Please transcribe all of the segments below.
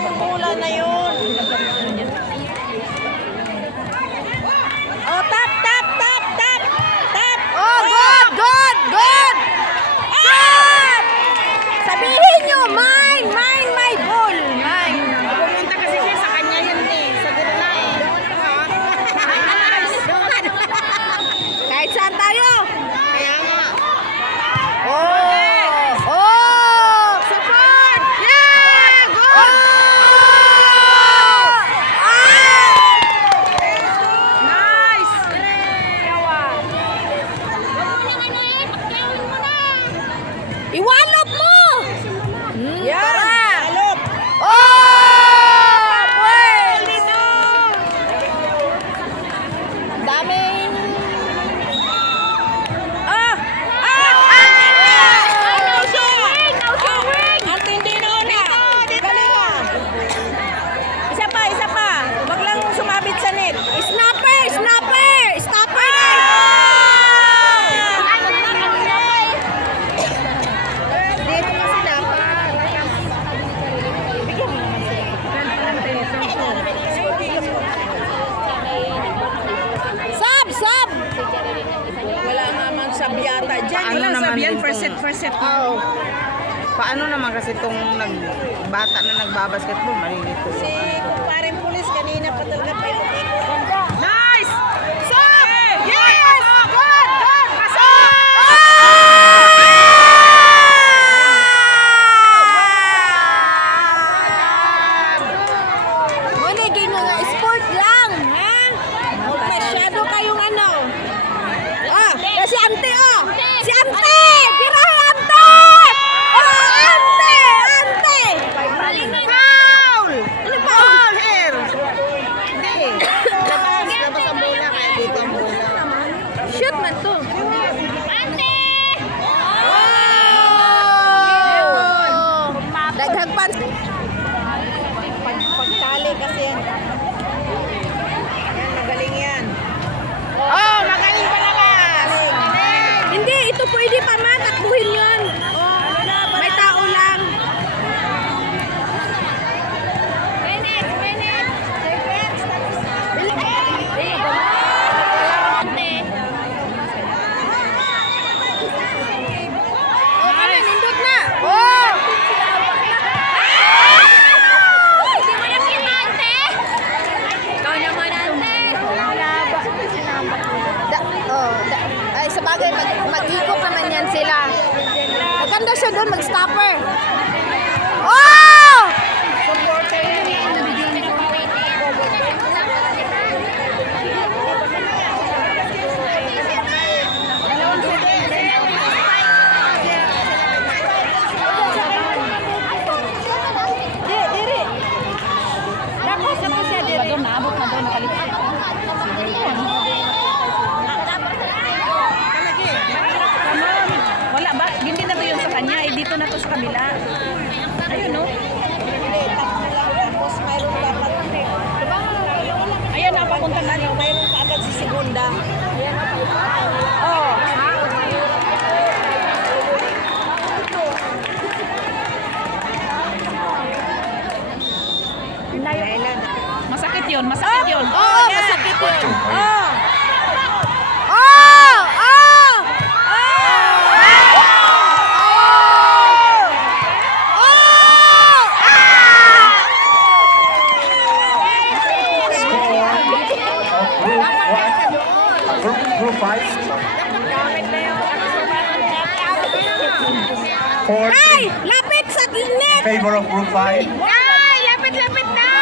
Bola na yun. Oh, tap, tap, tap, tap, tap. Oh, good, good, good. Good. Sabihin nyo, mine, mine, my ball. Mine. Pumunta kasi siya sa kanya yun eh. Sa gitna eh. Kahit saan tayo. Kaya nga. Oh, oh, support. Yeah, good. Oh. Nice! Iwalot mo. Yan! Tara. Alop! Oh! Pwes! Daming... Ah! Ang tindi noon na! Galing ah! Isa pa, isa pa! Wag lang sumabit sa net. Snapper! Snapper! Snapper! Dito na sila. Sub! Sub! Wala nga man sabyata dyan. Paano Walang naman sabyan, dito? first set. Oh. Paano naman kasi itong bata na nagbabasketball, malilito Si yung kumparing pulis kanina pa talaga pa yung nice! Sub! Yes! Good! Good! Munigay mo nga, sport lang, ha? Huwag masyado kayong ano. Ah, si Ante, oh! Si Ante! Pirahe, Ante! Oh, Ante! Ante! Foul! Ano ba? Ball here! Hindi. Labas ang bola kaya dito ang bola. Shoot man to. Daghang pan. Pagtali kasi yan. Yan, magaling yan. Oh, magaling palabas! Hindi, ito pwede pa matakbuhin yun. May tao lang. Oh, ano, nindot na. Oh! Hindi mo nakita, Ante? Ikaw naman, Ante. Ay, sa bagay, mag-ikot naman yan sila. Maganda siya doon, mag-stopper. Oh! Diri. Tapos siya diri. Doon, naabot na doon, nakalipat. Wala ba? Hindi na to yun sa kanya, eh dito na to sa kabila. Ayun no? Hindi, tatlo lang. Tapos mayroon dapat. Ayan na, papunta na. Mayroon ka agad si segunda. Oh. Masakit yun, masakit yun. Oo, masakit yun. Oh. Oh! Oh! Group 5. Four Ay! Lapit sa net! favor of group 5. Ay! Lapit-lapit na!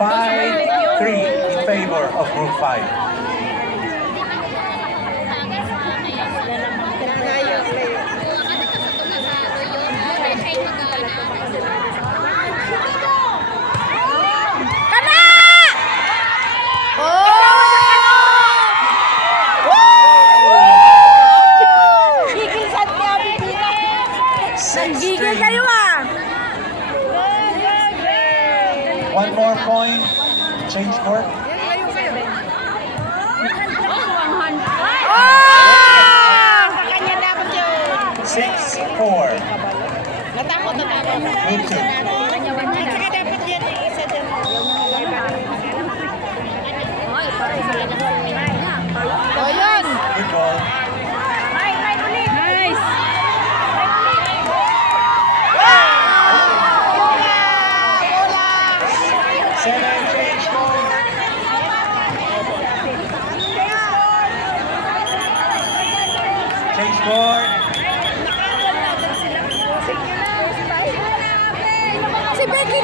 5-3 in favor of group 5. Kana! Oh! Gigil sa tiyabi dito. Nanggigil kayo ah! One more point. Change court. Oh! Kanya dapat yun. 6-4. Natakot Group 2. Saka dapat yan isa din. O yun. Good ball. Nice. Seven, change point. Change board. Si Becky.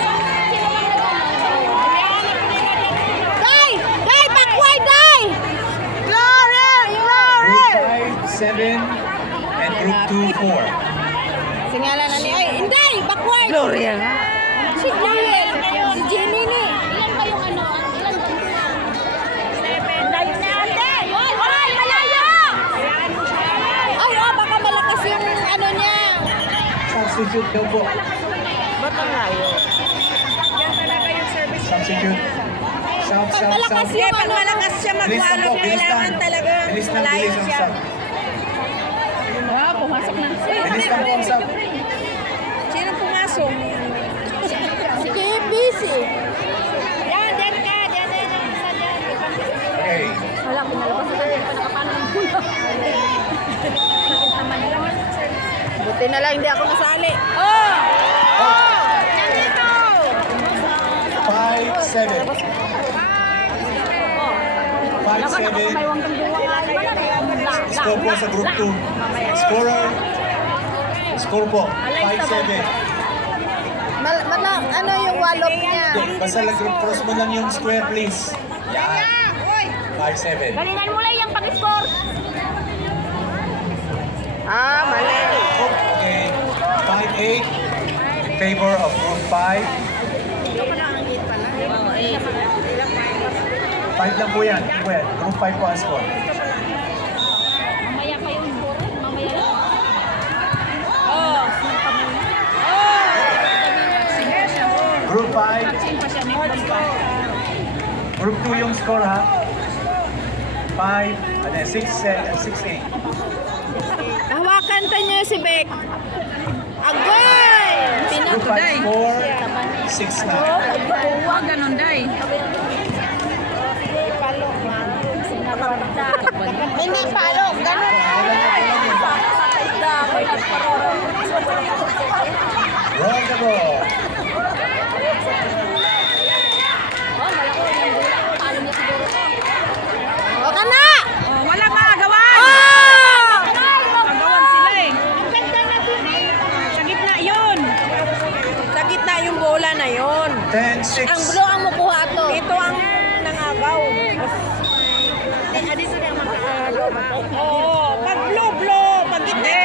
Day! Day! Backward, Day! Glory! Group 5, 7, and group 2, 4. Singalan na ni ay, hindi! Backward! Gloria. Si Gloria. Si Jenny ni. Ilan ba yung ano? Ilan ba yung layo na ate! Hoy! Malayo! Ay, baka malakas yung ano niya. Substitute daw po. Ba't ang layo? Substitute. Sub. Malakas Kasi pag malakas siya magwalog, kailangan talaga malayo Bilis ang siya. sub. Wow, pumasok na. Bilis lang po ang sub. Sino pumasok? Sige, busy. Yan, diyan ka. Diyan. Okay. Wala, pinalabas na tayo. Nakapano ng pulo. Buti na lang, hindi ako nasali. Oh! Nandito! 5, 7. 5, 7. Score po sa group 2. Scorer. Score po. 5, 7. Ano yung walop niya? Basta cross mo lang yung square, please. Yan. 5, 7. Galingan mo lang yung pag-score. Ah, mali. Okay. 5, 8. In favor of group 5. 5 lang po yan. Hindi po yan. Group 5 po ang score. Mamaya pa yung score. Mamaya lang. Group 5. Group 2 yung score, ha? 5, and then 6, 8. Hawakan ta niyo si Beck. Agoy! Group 5 score, 6 na. Huwag ganun, Day. Hindi palo, ganun. Roll the ball. O ka na! Oh, wala magagawa. Oh! Magawan sila eh. Sa gitna yun. Sa gitna yung bola na yun. 10, Ang 6. blue ang mukuha to. Ito ang nangagaw. Oo, pag blow, pag gitna.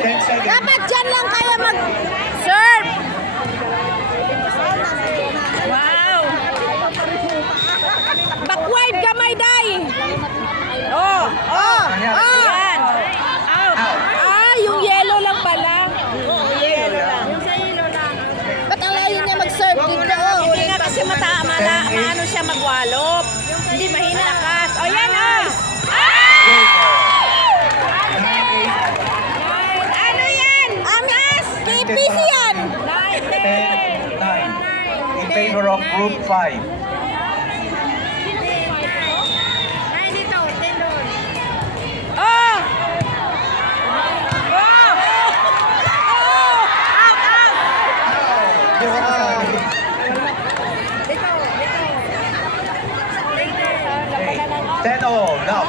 10 seconds. Dapat dyan lang kayo mag-serve. Wow. Backward gamay, Day. Oh, Oh! Oh! yan. Out. Out. Ah, yung yellow lang pala. Yellow lang. Ba't ang layo niya mag-serve dito? Oh, Hindi nga kasi maano siya magwalop. Hindi mahina. Lakas. O yan ah. Ano yan? Amis! KPC yan! 10, 9. In favor of group 5. Oh! Oh! Oh! Out, out! Okay. 10 all. Now.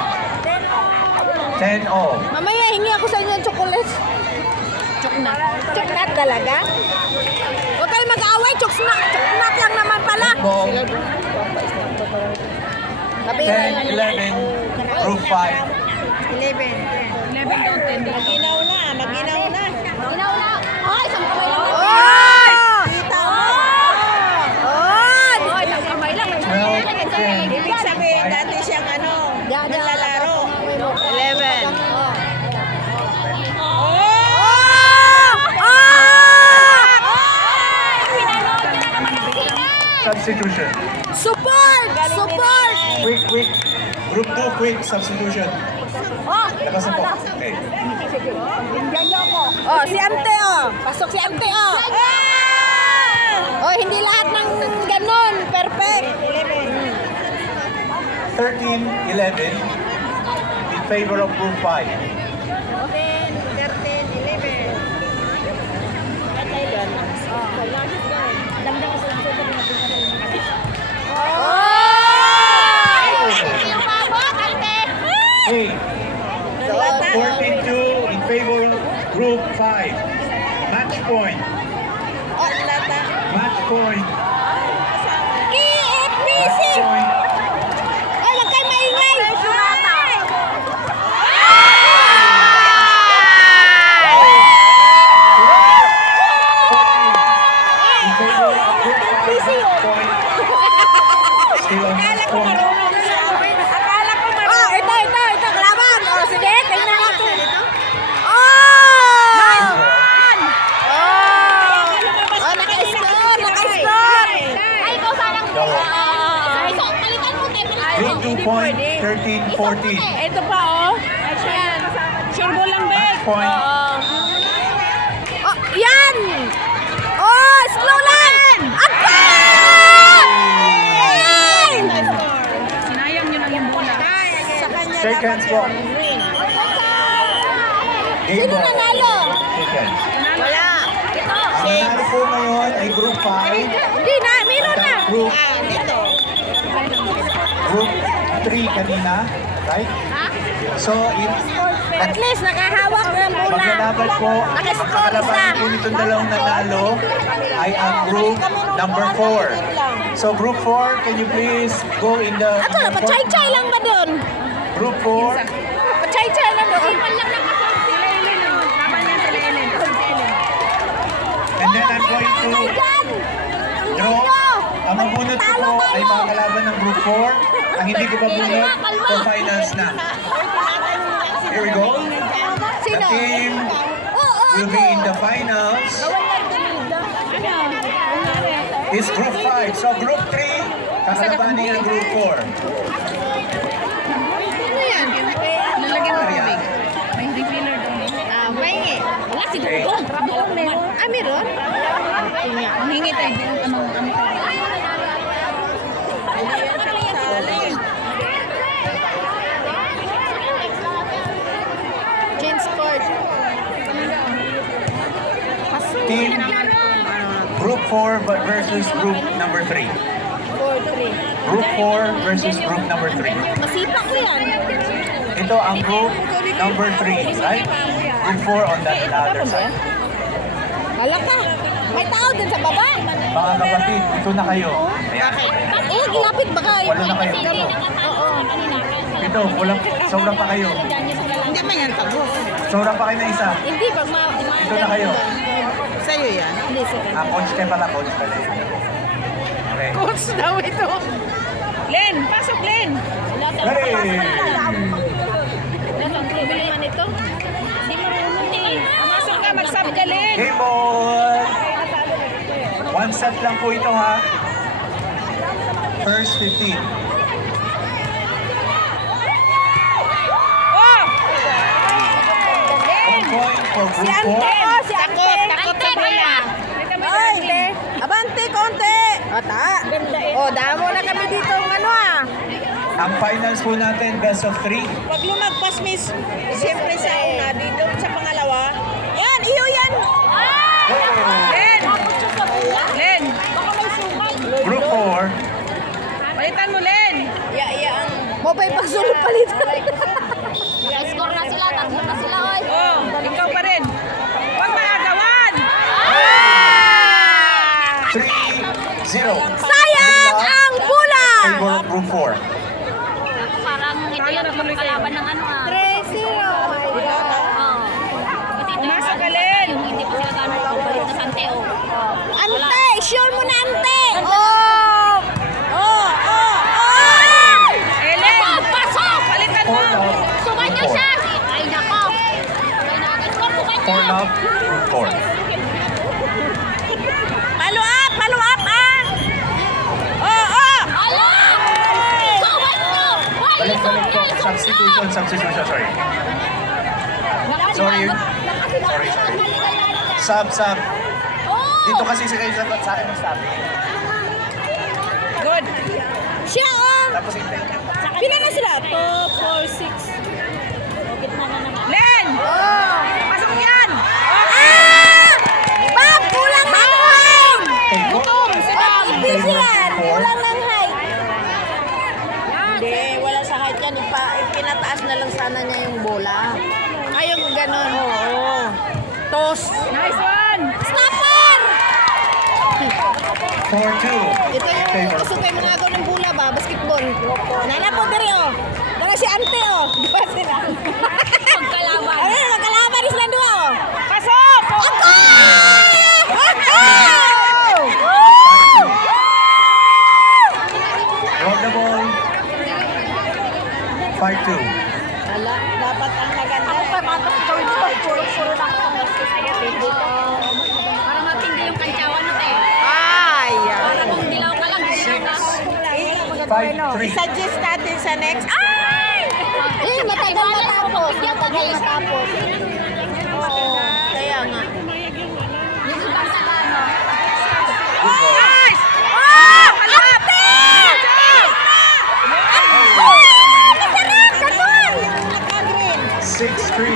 10 all. Mamaya, hingi ako sa inyo ng chocolate. Choknat. Choknat talaga? Huwag kayo mag-away, choknat lang naman pala. Ball. Kabira 10, 11. Group 5. 11 daw 10. Maginaw na, maginaw na. Ginaw na. Ay, isang kamay lang. Oy! Kita mo. Oy! Oy, isang kamay lang. 12, 10. Ibig sabihin, dati siyang ano, nalalaro. 11. Substitution. Support! Support! Quick. Group 2, quick substitution. Oh! Labasan po. Okay. Oh, si Ante oh. Pasok si Ante oh. Oh, hindi lahat ng ganun. Perfect. 13-11 in favor of Group 5. 8. 14-2 in favor of Group 5. Match point. Match point. KFBC! Match point. Ay, wag kayo maingay! In favor of Group 5. Match point. Still on match point. Oh, ito, kalaban. Oh, sige, tingnan natin. Oh! Oh, naka-score. Ay, ikaw sanang palitan mo, Group 2 point. 13-14. Ito pa, oh. Ayan. Sure mo lang, Bek. Match point. Oh, yan! Oh, slow lang! Apat! Sinayang nyo lang yung bola. Sa kanya Seconds po. Game Sino ball. nanalo? Seconds. Wala. Ang nanalo po ngayon ay Group 5. Hindi na, meron na. Group, Dito. group 3 kanina. Right? So, At least nakahawak ng bola. Magkalaban po, Naka-score magkalaban po nitong dalawang nanalo ay ang group number 4. So group 4, can you please go in the Ato na, pachay-chay lang ba doon? group 4? Pachay-chay lang doon. Laban yan sila Ellen. And then I'm going to Dyan! draw. Ang mabunot ko po ay mga kalaban ng group 4. Ang hindi ko pa bunot for finals na. Here we go. The Sino? team will be in the finals is group 5. So group 3, kakalabanin ang group 4. Lalagyan mo Ayan. tubig. May refiller doon. May. Wala si Okay. Dugong. Meron. Ah, meron? Hingi tayo doon. Ano tayo? Change court. Team group 4 but versus group number 3. 4-3. Group 4 versus group number 3. Masipak ko yan. Ito ang group number 3, right? Group 4 on the other side. Hala ka. May tao din sa baba. Mga kapatid, ito na kayo. Ayan. Eh, gilapit ba kayo? Wala na kayo. Oo. Ito, sobra pa kayo. Hindi man yan tagos. Sobra pa kayo na isa. Hindi, pag Ito na kayo. Sa'yo yan. Hindi, sir. Coach kayo pala, coach pala. Okay. Coach daw ito. Len, pasok Len. Ready! Bili man ito. Pasok ka, magsabi ka Len. Game ball! One set lang po ito ha. First 15. Oh! One point for Si group Ante. 4. Oh, si Ante. Takot sa bola. Ay, abante, konti. Ata. Oh, damo na kami dito ng ano ah. Ang finals po natin, best of 3. Pag lumagpas, miss, siyempre sa una, dito sa pangalawa. Yan, iyo yan. Len! Len! Group 4. Palitan mo, Len! Mo pa ipagsulong palitan. Score na sila, tatlo na sila, oy. Oh, ikaw pa rin. Huwag maagawan! 3-0. Sayang ang bola. Favor of group 4. Parang ito yung kalaban ng ano ah. 3-0. Oo. Kasi ito Umasa ka, Len! yung hindi po sila gano'n paborito sa Ante, oh. Ante, sure mo na Ante. Oh. Oh, oh, oh. Ellen! Pasok! Palitan mo! 4 love, Suman group niyo 4. siya! Ay, nako! Ay, naka-score, suman 4 niyo! love, group 4. Follow up ah. Oh, oh. Ala! Suman niyo! Why, Balik po. suman niyo! Substitution, sorry. Sorry. Sorry. Sub. Dito kasi sa kayo sa akin ng sub. Good. Siya, oh! Tapos hintay. Pila na sila? 2, 4, 6. Len! Oh! Pasok yan! Ah! Bob, kulang ng height! Okay, Gutom! Si Bob! Hindi sila, kulang ng height. Hindi, wala sa height yan. Pinataas na lang sana niya yung bola. Ay, yung ganon. Oo. Toss. Nice one! Stopper! 4-2. Ito yung gusto kayo mga agaw ng bola ba? Basketball. Nana po diri, oh. Nana si Ante, oh. Di ba sila? Magkalaban. Ayun, magkalaban ni sila dua, oh. Pasok! Roll the ball. 5-2. Wala, dapat ang maganda. Para matindi yung kantsawan natin. Ay! Para kung dilaw ka lang, dilaw ka. 5-3. Suggest natin sa next. Ay! Matagal matapos. Matagal matapos. Oo, kaya nga. Yung ibang sa ano. Nice! Oh! Ante! Masarap! Ganun! 6-3.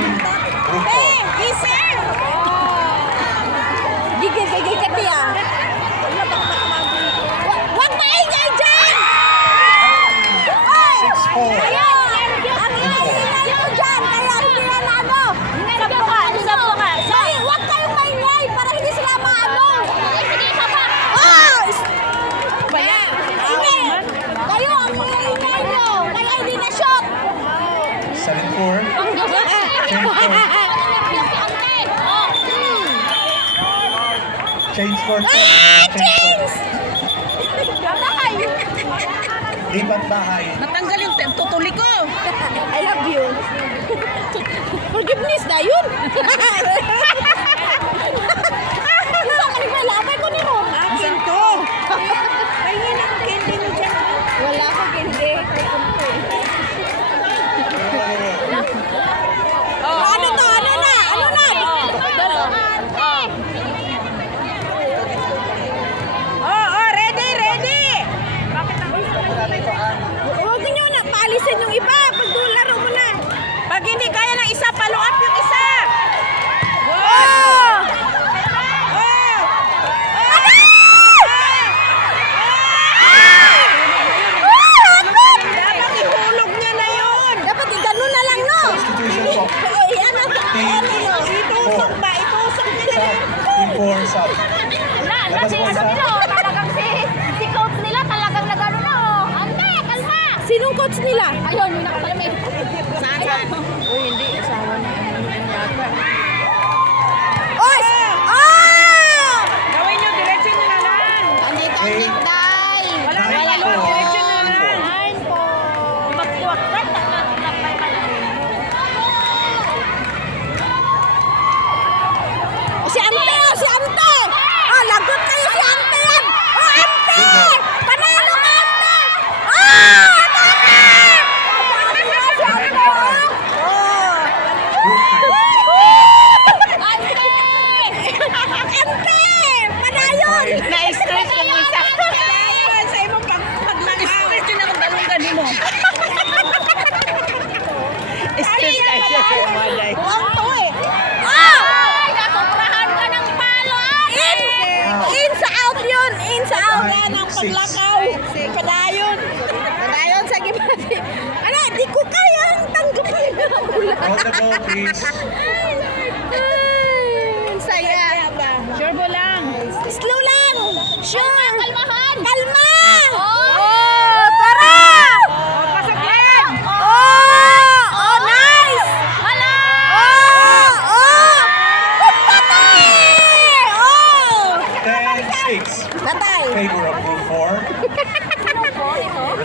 Group 4. Gising! Gigil ka tiya. Huwag maingay dyan! 6-4. Ang ingay mo dyan, kaya hindi na ano. Sapo ka. Huwag kayong maingay para hindi sila maano. Sige, sapa. Oh! Kaya, ingay. Kayo ang ingay nyo. Kaya hindi na shot. 7-4. Change for 10. James! Lipat bahay. Natanggal yung tutuli ko! I love you. Forgiveness na yun. Isa ka rin malabay ko ni mo. Akin to. Ayun ang candy mo dyan. Wala ko candy. Ano to? Ano na? Ano na? Ready! Huwag nyo na. Paalisin yung iba. Pag laro mo na. Pag hindi kaya ng isa, follow up yung isa! Oh! Dapat ihulog niya na yun! Dapat ganun na lang, no? Substitution po. Yan ang Itusok ba? Itusok niya na yun! Team 4 sub. Labas Si po ano isa. nila, oh, talagang si coach nila talagang nagano na, oh. Ante, kalma. Sinong coach nila? Ayun, yung nakasalamin. Saan? Uy, hindi. Asawa na. Yata. Oy! Oh! Gawin nyo, diretso nyo na lang! Andito ang Eight. Day. Wala Nine kang follow up, po. diretso nyo na lang! Nine po. Magkuwak-kwak, naglapay pa na. Si Ante! Oh, si Ante! Oh, lagot kayo si Ante yan! Oh, Ante! Panalo ka, Ante! Ah! Tama! Si Ante! Oh! Ante! Ante! Panayon! Na-stress yung isa! Kaya sa ibang paglangaw! Stress yun ang galong-gani mo! Stress tayo siya sa mga day. Buwang to eh! Ah! Ay, nasobrahan ka ng palo, In! In sa out yun! In sa out! Nine, Ng six. paglakaw! Padayon! Padayon sa gimati! Ano, di ko kayang tanggapin ang ulan! Roll the ball, please. Saya! Sure mo lang! Slow lang! Sure! kalmahan. Kalma! Oh! Oh! Tara! Pasok yan! Oh! Oh, nice! Wala! Oh! Oh! Patay! Oh! 10-6. Natay! Favor of group 4.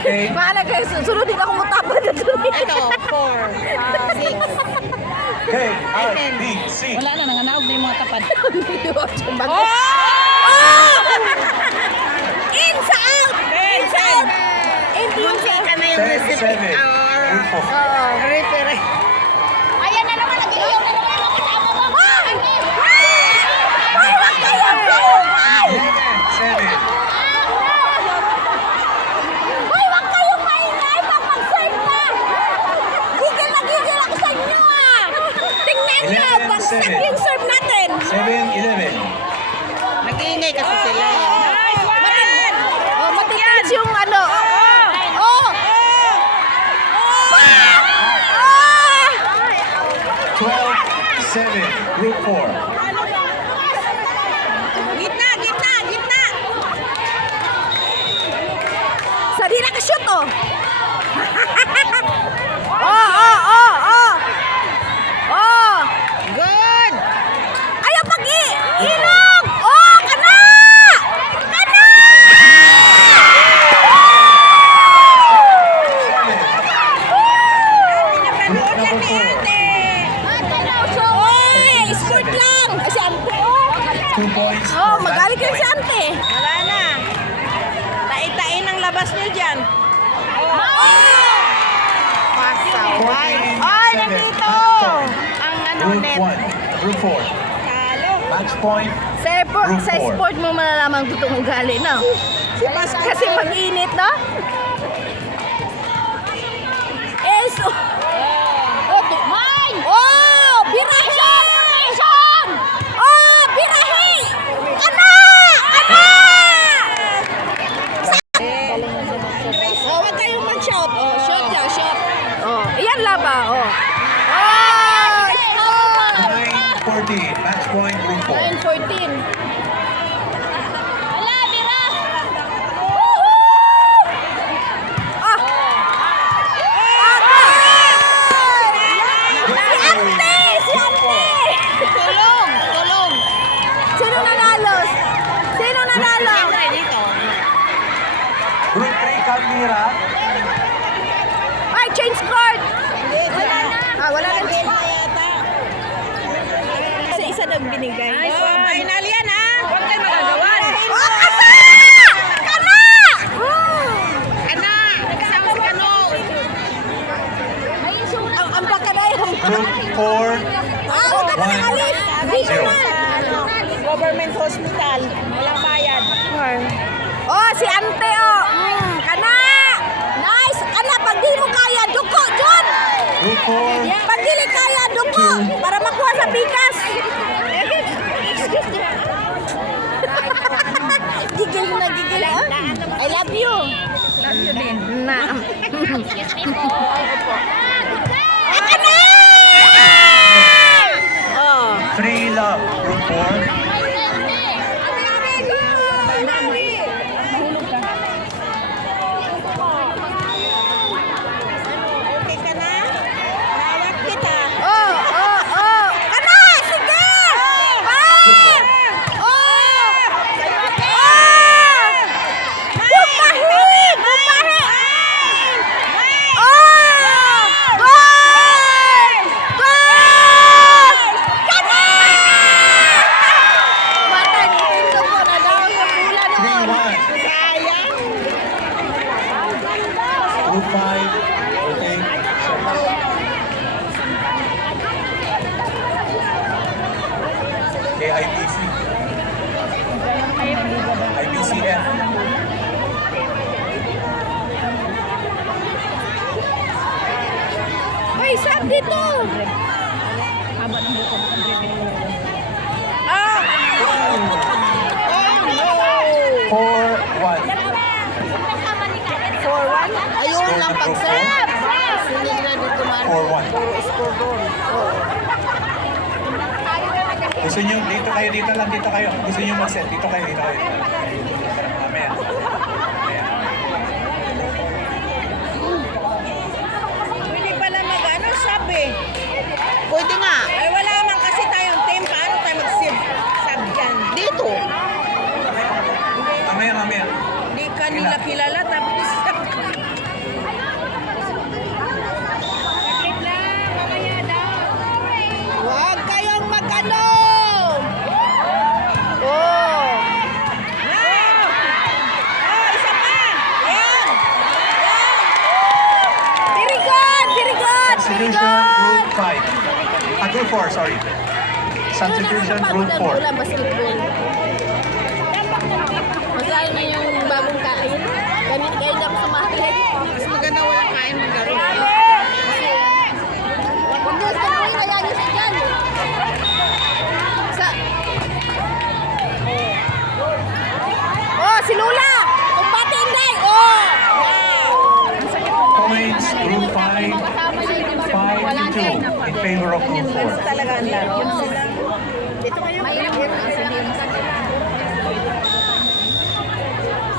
Okay. Mahala guys, sunod din ako mutaba na doon. Ito, 4, 6. Okay. R, B, C. Wala na, nanganaog na yung mga tapad. Oh! Oh! In sa out! In sa out! Munti ka na yung 10-7. recipe. Group 4. Referee. Ayan na naman, nag-iyaw na naman yung mga kasama mo. Nag-iingay kasi sila. Nice one! Oh, matitins yung ano. Oh! Ah! 12-7, Group 4. Gitna, gitna, gitna! Sa di nakashoot oh. Oh. Oh. Good! Ayaw pag-ilog! Oh, kana! Kana! Group number 4. Oy, sport lang! Si Ante. 2 points. Oh, for magaling match ka si point. Ante. Wala na. Tai-tain ang labas nyo dyan. Pasaway. 14-7, Ay, nandito! match point. Ang ano Group net. 1, Group 4. Talo. Match point. Group Sa four. sport mo malalaman kung itong ugali, no? Kasi mag-init, no? Eso! Oh, tumain! Oh, birahe! Oh, birahe! Ana! Ana! Oh, huwag kayong mag-shout. Oh, shout lang, shout. Oh, iyan laba, oh. Oh, stop! 9-14, match point, Group 4. 9-14. Wala, Bira. Ah! Si Ante! Si Ante! Tulong! Tulong! Sino nanalo? Sino nanalo? Siyempre dito. Group 3, Calmira. Ay, change court! Wala na. Kasi isa nang binigay. Nice one. Final yan ha. Huwag kayo magagawan. Oh, kana! Kana! Kana! Sounds kano! Ang baka na yung... Group 4, Huwag ka na alis! Dito Zero. na! Government hospital. Walang bayad. Oh, si Ante, oh! Kana! Nice! Kana, pag di mo kaya, duko, John! Group 4, Pag dili kaya, duko! Para makuha sa bigas! Gigil na, gigil, ah! I love you! Love you din. Na. Kana! Oh. 3 love, Group 4. Okay ka na? Hawak kita. Oh! Kana! Sige! Bumahi! Bumahi! Oh! Goal! Goal! Kana! Mata ni Pinto po na daw sa pula noon. 3-1. Sayang. Group 5, okay. KIBC. IBCF. Uy, saan dito? Ah! 4-1. 4-1? Ayun lang Group pag-serve. Hindi na dito man. 4-1. Gusto nyo, dito kayo. Gusto nyo mag-set, dito kayo. Amen. Pwede pala mag-ano, sabi. Pwede nga. Ay, wala man kasi tayong team. Paano tayo mag-sub dyan? Dito. Mamaya. Hindi ka nila kilala, tapos Huwag kayong mag-ano! Oh! isa pa! Yan! Very good! Very good! Very Substitution, good! Group 5. Group 4, sorry. Substitution, Group 4. Ulang basketball. Masaya na yung bagong kain. Ganit kayo na sa market. Mas maganda walang kain maglaro. Kung gusto mo yung kaya niyo siya dyan. Sa... favor of Group 4. Talaga ang laro.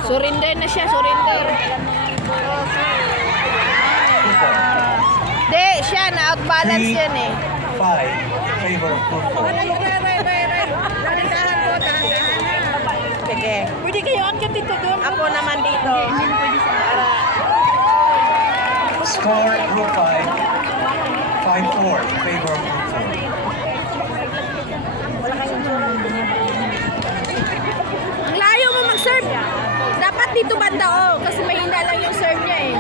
Surrender na siya, surrender. Group 4. Di, siya, na-outbalance yan eh. 5, favor of Group 4. Sige. Pwede kayo akit dito doon. Ako naman dito. Para Score Group 5, 5-4, favor of Group 4. Ang layo mo mag-serve. Dapat dito banda, oh. Kasi mahina lang yung serve niya eh.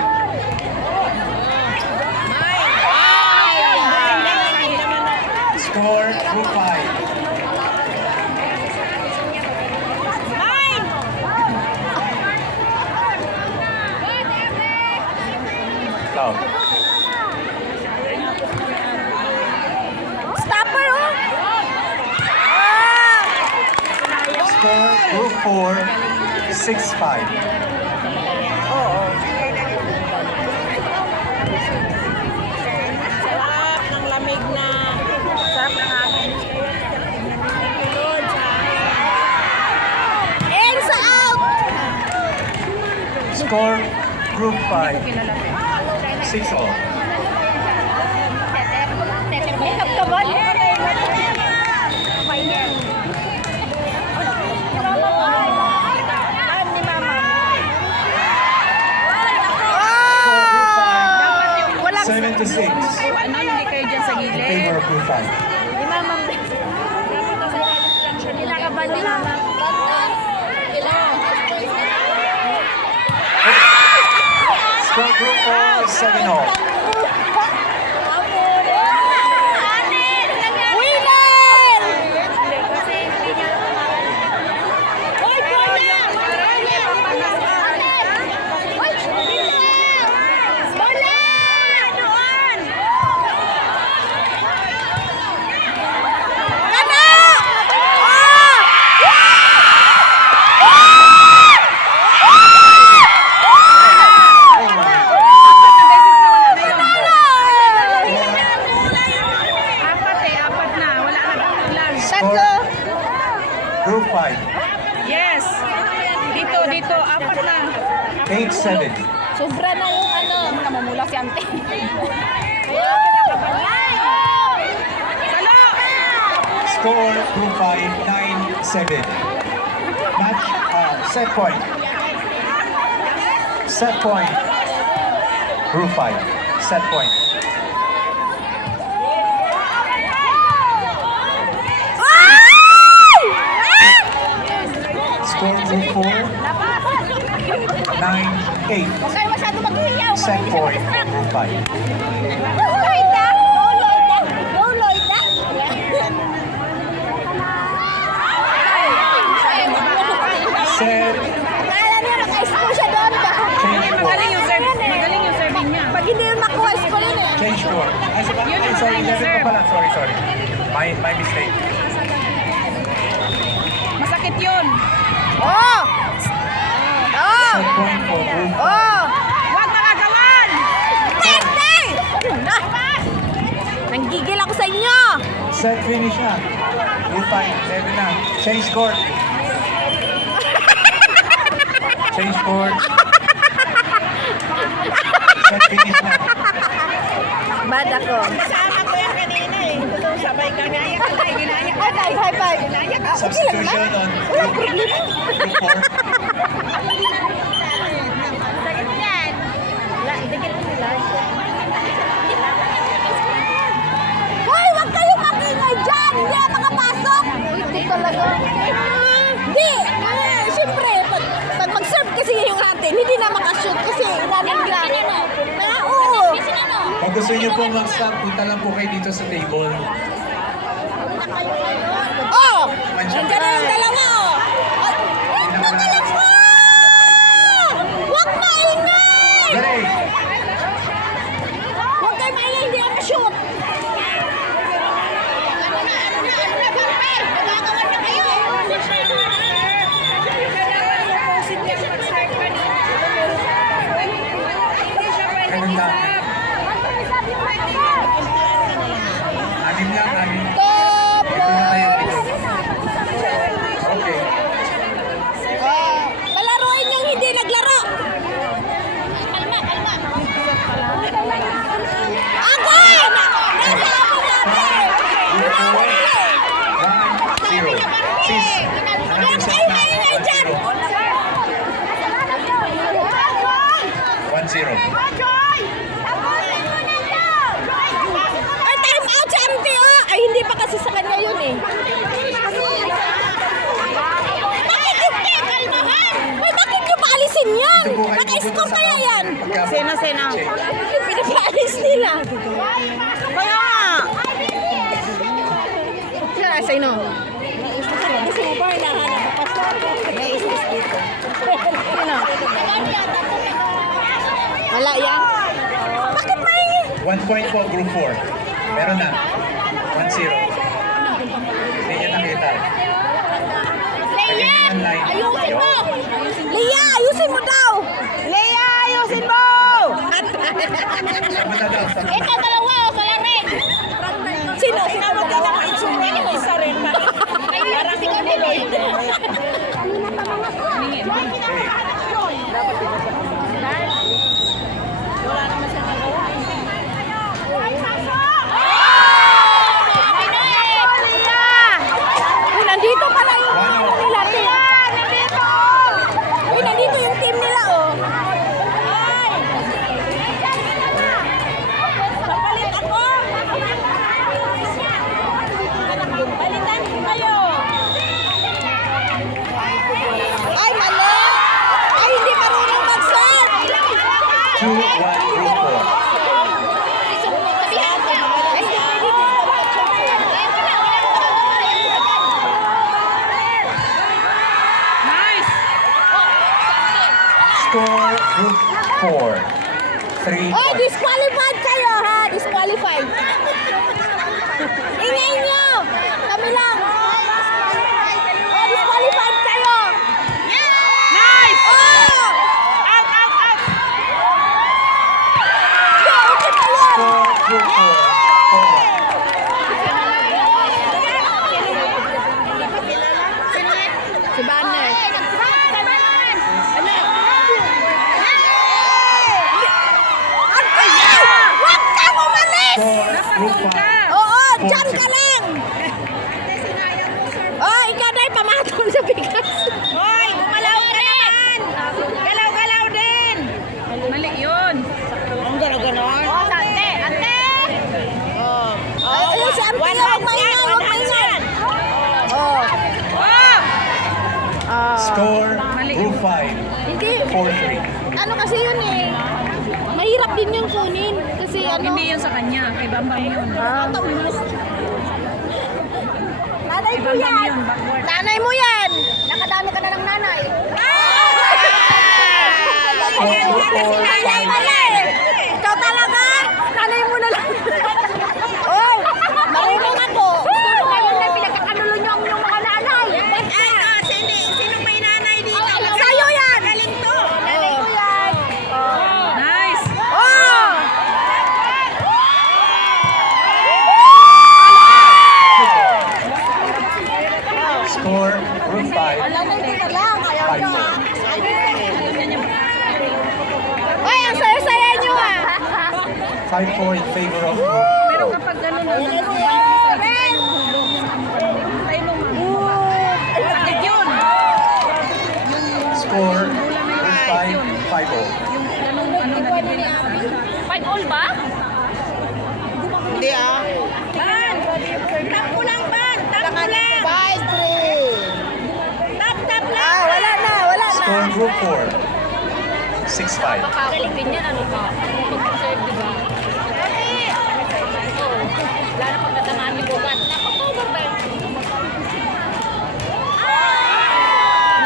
Score Group 5. Love. Stopper, oh. Score Group 4, 6-5. sarap ng lamig na. Sarap ng hangin. Thank you, Lord. Ensa out. Score Group 5, 6-all. Makeup ka ba? Walang 7-6, Ano, hindi kayo dyan sa in gilid? favor of Group 5. Kinakaban ni Mama. Score Group 4, 7-all. Winner! Hoy, bola! Bola! Doon! Ano? Apat na. Wala na lang. Tatlo. Group 5, Yes. Dito. Apat na. 8-7. Sobra na yung ano. Namumula si Ante. Score Group 5, 9-7. Match, set point. Set point. Group 5, set point. Score Group 4, 9-8. Huwag kayo masyado maghihiyaw. Set point for Group 5. Lloyd na! Go, Lloyd na! Go, Lloyd na! Set, Akala niya naka-score siya doon ba? change score. Magaling yung serving niya. Pag hindi yun makuha, score yun eh. Change score. Ay, sorry, 11 pa pala. Sorry. My mistake. Masakit yun. Oh! Oh! Set point for Group 5. Oh! Huwag makagawan. Tete! Nanggigil ako sa inyo! Set finish na. Group 5, 7 na. Change score. Change score. Set finish na. Bad ako. Kasama ko yan kanina eh. Sabay kami. Ginaya. High five, high five. Substitution on Group 4. Hoy, wag kayo makingay dyan! Hindi na makapasok! Ito talaga. Hindi! Siyempre, pag mag-serve kasi yung atin, hindi na makashoot kasi inanagla. Oo! Kung gusto niyo pong mag-stop, punta lang po kayo dito sa table. Oh! Nandiyan na yung dalawa, oh! Ay, magaling mo! Huwag maingay! Ready? Huwag kayo maingay, hindi ako shoot! Ganun lang. score kaya yan? Sino? Pinapaalis nila. Kaya nga. Sino? Sino? Gusto mo ba hinahanap pa pa? May isis dito. Sino? Wala yan? Bakit may? 1 point po, group 4. Meron na. 1-0. Hindi niya nakita. Leia! Online. Ayusin mo! Lia, ayusin mo daw! Leia, ayusin mo! Sama na daw. Sama na. Ikaw dalawa o sa laring! Sino? Sinawag ka lang ang itsura niyo. Isa rin. Parang si Gameloy. Uy, nandito pala yung nila team. Uy, nandito yung team nila, oh. Papalit ako. Palitan kayo. Ay, mali! Ay, hindi marunong mag-serve! 2-1, group 4. Sabihan ka. Nice. Score, group 4. 3 Oh, points. disqualified kayo, ha? Disqualified. Ingay nyo! Kami lang. Oh, disqualified kayo. Nice. Oh! Out, out, out. Yeah, okay pa yan. Score, group 4. 4-1. Si Banner. Huwag ka umalis! Score, group 5. Oo, dyan ka lang! Oh, ikaw na pamatol sa bigas. Hoy, gumalaw ka naman. Galaw-galaw din. Mali yun. Ang gano'n. Oh, ante! Ante! Ayun, si Ampio, huwag maingay, huwag maingay. Oh. Oh. Score, group 5. Hindi, 4-3. ano kasi yun eh. Mahirap din yung kunin. Kasi ano. Hindi yun sa kanya. Kay Bambang yun. Nanay mo yan. Nanay mo yan. Nakadami ka na ng nanay. Score, group 4. Nanay pala eh. Ikaw talaga? Nanay mo na lang. Oh, marunong ako. Gusto ko ngayon na pinagkakanulo niyo ang inyong mga nanay. Sino may nanay dito? Sa'yo yan. Galing to. Nanay ko yan. Nice. Oh! Score, group 5. Nanay ko na lang. Ayaw 5-4. nyo ah. Oy, ang saya-saya nyo ah. 5-4 in favor of group 4. Kapag gano'n na Ren! tayo mo sakit yun. Score, group 5, 5-0. Yung ganun ano na bibili. 5-all ba? Hindi ah. Ban! Tap mo lang, Ban! Tap mo lang! 5-3. Tap lang! Ah, wala na, wala na. Score, group 4, 6-5. Galing din yan, ano ka? Pag-serve, di ba? Wala na pagkatamaan ni Bogat. Napapagod ba yun?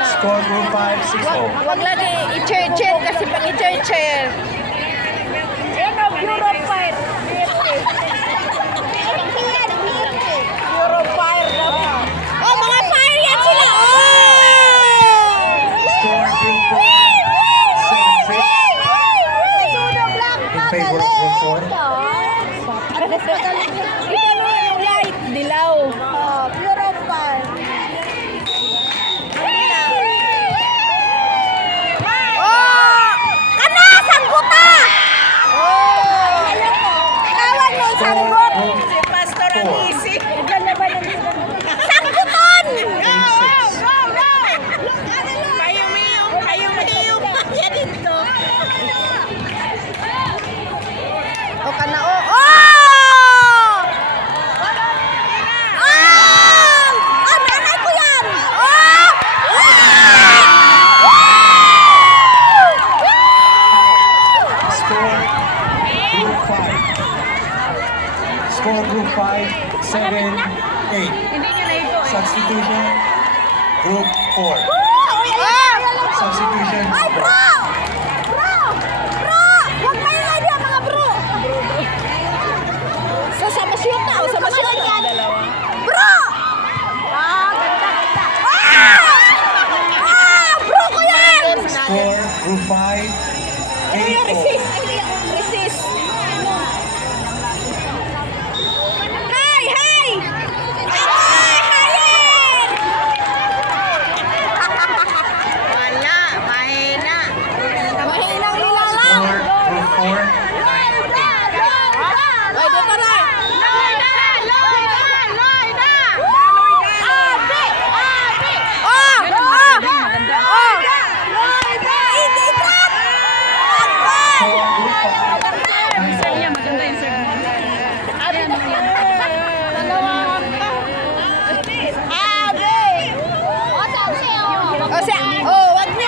Score, group 5, 6-0. Wag lang i-chair-chair kasi pag i-chair-chair. Yan o, Europe Fire. Europe Fire daw. Oh, mga fire yan sila. Oh! Score, group 4, 7-6. Sunog lang. In favor of group 4. Ito na yung light. Dilaw. Oh, Europe Fire. Oh! Kana! Sangguta! Oh! 7, 8. Hindi nyo na ito eh. Substitution, group 4. Substitution, Ay, group bro! Bro! Bro! Huwag maingay diyan, mga bro! Sama siya tao, sama siya tao. Bro! Ah, ganda, ganda. Bro ko yan! 4, group 5, Ano yung 8, resist? Resist. Hi! Hi! Hayin! Wala, mahina. Mahinang nilalang. 4, group 4, 9, 8. Ay, dito na. So, ang group 5, Yan, maganda yung sir.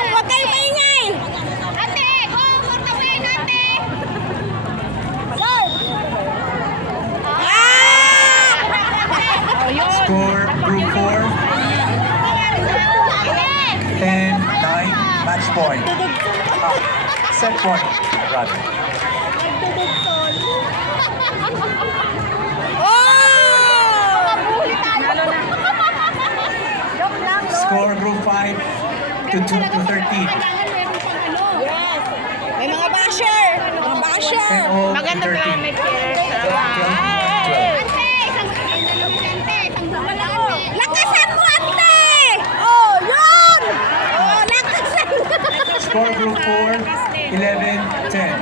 Wag kayong maingay. score, group 4, 10, 9, match point. Set point, rather. Score, group 5, to 2 to 13. May mga basher. Mga basher. 10 all to Maganda 13. pala may care sa 12. Lakasan mo, ante! Oh, yun! Oh, lakasan mo. Score, group 4, 11, 10.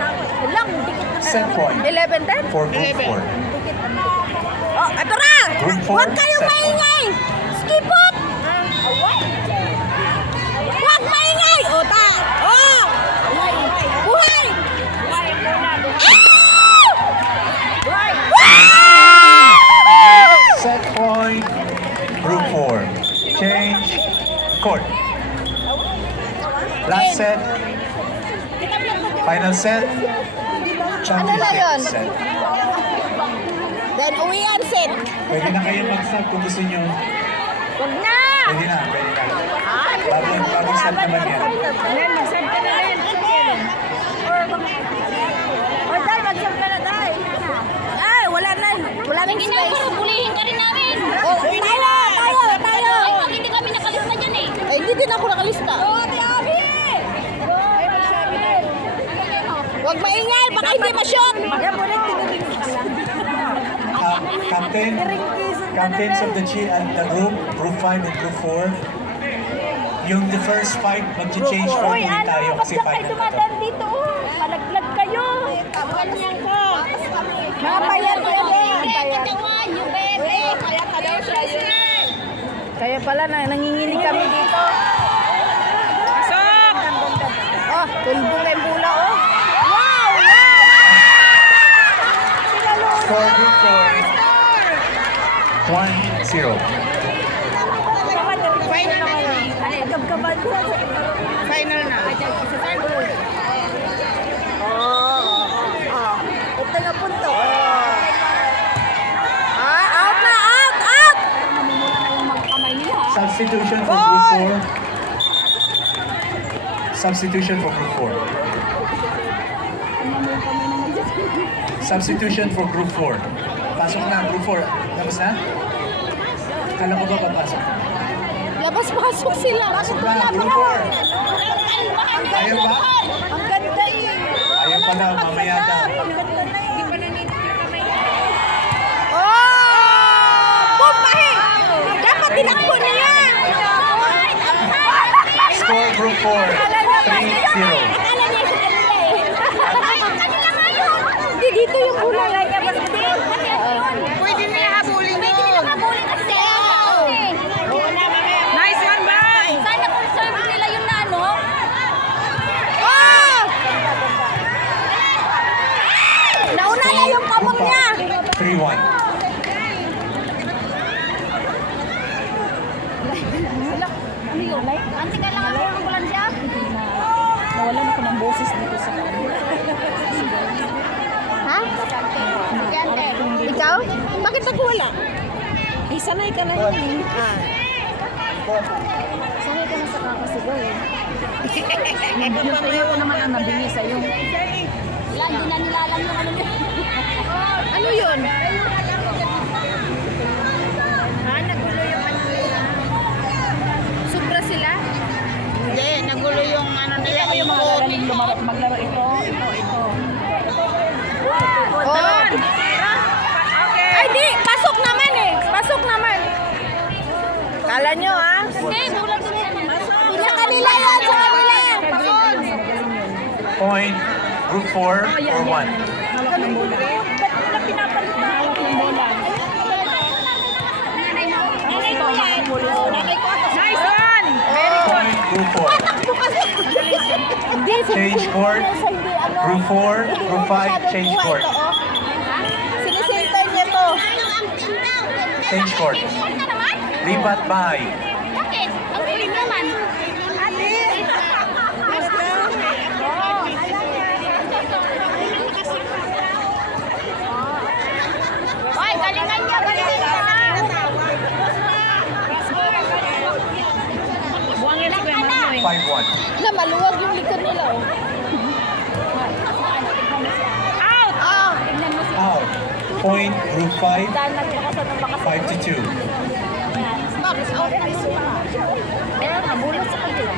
Set point 11-10? for group 4. Oh, ato na! Group four, Huwag kayong set maingay! Skip it! Huwag maingay! O, ta! Oh! Buhay! Set point, group 4. Change, court. Last set, final set, championship set. Then, uwian set. Pwede na kayo mag-set kung gusto nyo. Huwag na! Pwede na, pwede na. Bagong set naman yan. Len, mag-send ka na rin. O, Day, mag-sub ka na, Day. Ay, wala na. Wala na space. Bulihin ka rin namin. Oh, tayo. Ay, pag hindi kami nakalista dyan eh. Ay, hindi din ako nakalista. Huwag maingay, baka hindi ma-shoot. Captains of the group 5 and group 4. Yung the first fight, mag-change for ulit tayo kasi final na to. dito. Malaglag kayo. Ganyan ko. Mga payat ko yan. Katawan, yung bebe. Kaya pala na nanginginig kami dito. Pasok! Oh, tulbong na yung bula, oh. Score group 4. 1-0. Final na. Agab-gaban sa final na. ito na punto. Out na, out! Substitution for group 4. Substitution for group 4. Substitution for group 4. Pasok na, group 4. Tapos na? Kala ko ba papasok? Labas-pasok sila. Pasok na, group 4. Ayaw ba? Ang ganda eh. Ayaw pa daw, mamaya daw. Ang ganda na eh. Oh! Pumpahin! Dapat tinakbo niya! Score group 4. 3-0. Akala niya sa kanila eh. Kanila nga yun. Hindi dito yung ulang. Pwede na habulin Pwede nila habulin kasi Nice one, bye! sana kung serve nila yung na ano. Oh! Nauna na yung kamot niya. 3-1. Anti kailangan mo ng ambulansya? Nawalan ako ng boses dito sa Ha? Ikaw? Bakit nagwala? sanay ka na yun. Sanay ka na sa kakasigaw eh. Sa'yo ko naman ang nabingi sa'yo. Wala, hindi na nila alam yung ano yun. Ano yun? Nagulo yung ano nila. Sobra sila? Hindi, nagulo yung ano nila. Yung mga lalaling maglaro ito. Oh. Okay. Ay, di! Pasok naman eh! Pasok naman! Kala nyo ah? Hindi, bulag din yan. Sa kanila yan! Sa kanila! Point, group 4 or 1. Nice one! Point, group 4. Change court. Group 4, group 5, change court. Sinisintay niya to. Change court. Ano naman? Lipat bahay. Bakit? Ang galing naman. Hoy, galingan niya, galingan niya. Buwangin si Kuya Marno eh. 5-1. Na maluwag yung likod nila oh. Out! Ah! Out. Point, group 5, Dahil nagkakasa ng bakas. 5-2. Bakit? Out na sila. Eh, nabulat sa kanila.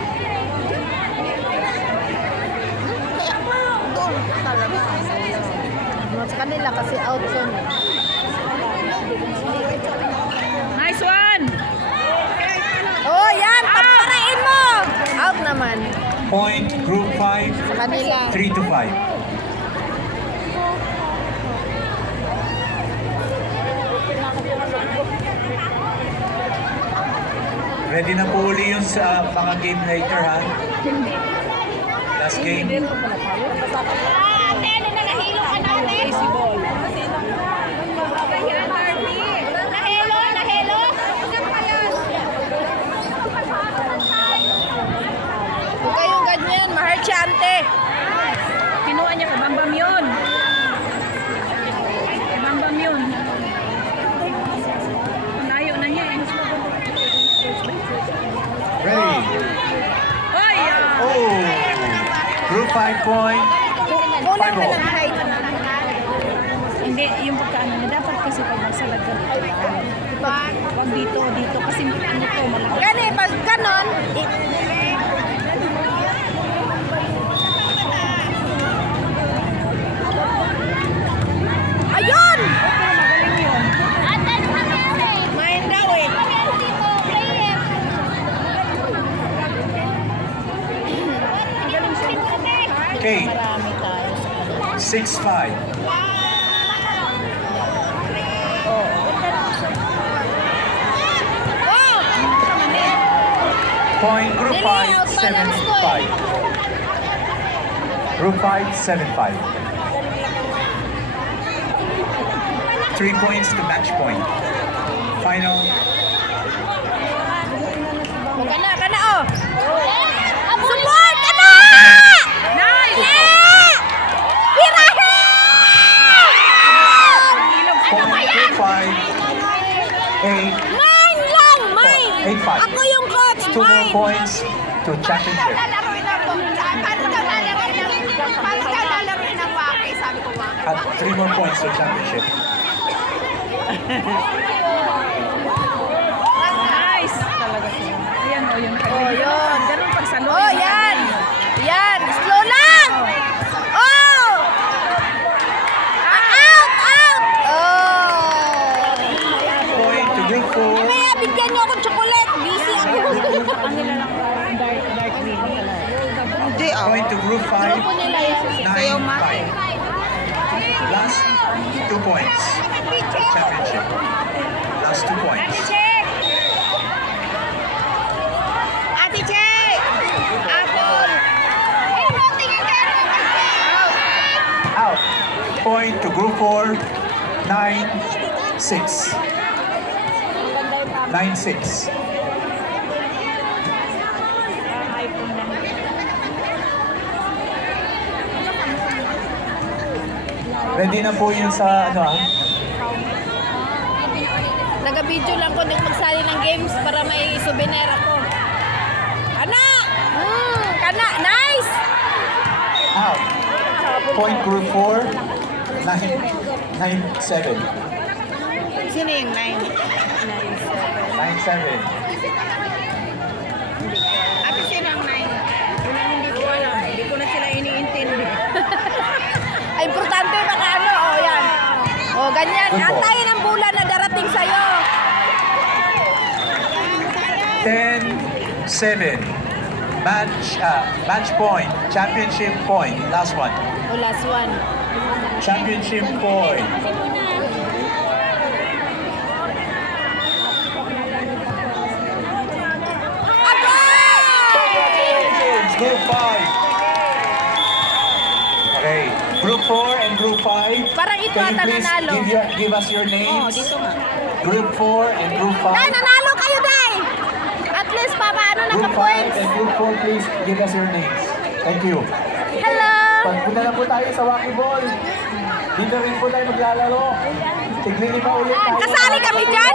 Doon talaga. Sa kanila kasi out zone. Nice one! Oh, yan! Pagparain mo! Out naman. Point, group 5, Sa kanila. 3-5. Ready na po uli yun sa mga game later ha. Last game. Ate, ano na nahilo ka natin? Nahilo, nahilo. Huwag kayong ganyan. Mahal siya, ante. Kinuha niya kabambam yun. Kabambam yun. Layo na niya eh. Ready. Oy! Oh! Group 5 point. Kulang ka ng height. Hindi, yung pagkaano na dapat kasi pag magsalag ka pag dito, kasi ano to, malaki. Gani, pag ganon, ayun! Magaling yun. Ate, ano nangyari? Main daw eh. Ano dito, player? Magaling siya. Okay. 6-5. Oh! Point, group Dali, 5, outbalance ko 7-5. Group 5, 7-5. 3 points to match point. Final. Kana, oh! Support! Kana! Nice! Hirahe! Point, group 5, 8. Mine lang! Mine! 8-5. Ako yung coach! 2 more Mine! points to championship. At 3 more points to championship. Nice! Talaga siya. Ayan o, yun. Oh, yun. Ganun pag sa Oh, yan! Yan! Slow lang! Oh! Out! Out! Oh! Point to group 4. Mamaya, bigyan niyo akong chocolate. Busy ako. Ang nila lang dark green. Point to group 5. Grupo nila yan. 9-5. Last 2 points. Championship. Last 2 points. Ate Che! Apple! Out. Point to group 4. 9-6. 9-6. Ready na po yun sa ano ah? Naga-video lang ko nung magsali ng games para may souvenir ako. Kana! Kana! Nice! Out. Point group 4. 9-7. Sino yung 9? 9-7. Ate, sino ang 9? Hindi ko alam. Hindi ko na sila iniintindi. Ay, importante baka ano, o yan. O, ganyan. Good ball. Antayin ang bola na darating sa'yo. 10-7. Match point. Championship point. Last one. O, last one. Championship point. Congratulations, Group 5. Okay, Group 4 and Group 5. Parang ito Can you ata please nanalo. give us your names? Group 4 and Group 5. Day, nanalo kayo, Day! At least, papaano Group 5 naka-points? and Group 4, please give us your names. Thank you. Hello! Pagpunta na po tayo sa Wacky Ball. Dito rin po tayo maglalaro. Tiglini pa ulit tayo. Kasali kami dyan?